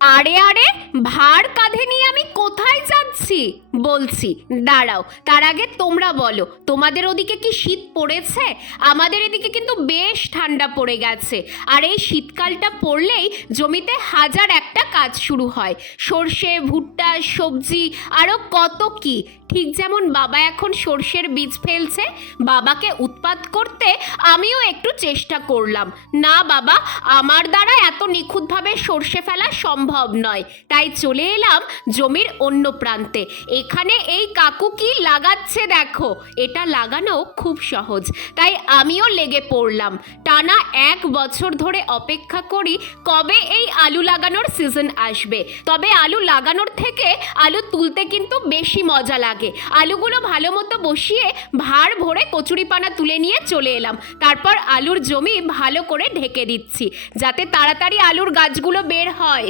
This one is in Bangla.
আরে আরে, ভার কাঁধে নিয়ে আমি কোথায় যাচ্ছি বলছি, দাঁড়াও। তার আগে তোমরা বলো, তোমাদের ওদিকে কি শীত পড়েছে? আমাদের এদিকে কিন্তু বেশ ঠান্ডা পড়ে গেছে। আর এই শীতকালটা পড়লেই জমিতে হাজার একটা কাজ শুরু হয়। সর্ষে, ভুট্টা, সবজি, আরও কত কি। ঠিক যেমন বাবা এখন সর্ষের বীজ ফেলছে, বাবাকে উৎপাত করতে আমিও একটু চেষ্টা করলাম। না বাবা, আমার দ্বারা এত নিখুঁতভাবে সর্ষে ফেলা সম্ভব নয়, তাই চলে এলাম জমির অন্য প্রান্তে। এখানে এই কাকু কি লাগাচ্ছে দেখো, এটা লাগানো খুব সহজ, তাই আমিও লেগে পড়লাম। টানা 1 বছর ধরে অপেক্ষা করি কবে এই আলু লাগানোর সিজন আসবে। তবে আলু লাগানোর থেকে আলু তুলতে কিন্তু বেশি মজা লাগে। আলুগুলো ভালো মতো বসিয়ে ভার ভরে কচুরিপানা তুলে নিয়ে চলে এলাম। তারপর আলুর জমি ভালো করে ঢেকে দিচ্ছি, যাতে তাড়াতাড়ি আলুর গাছগুলো বের হয়।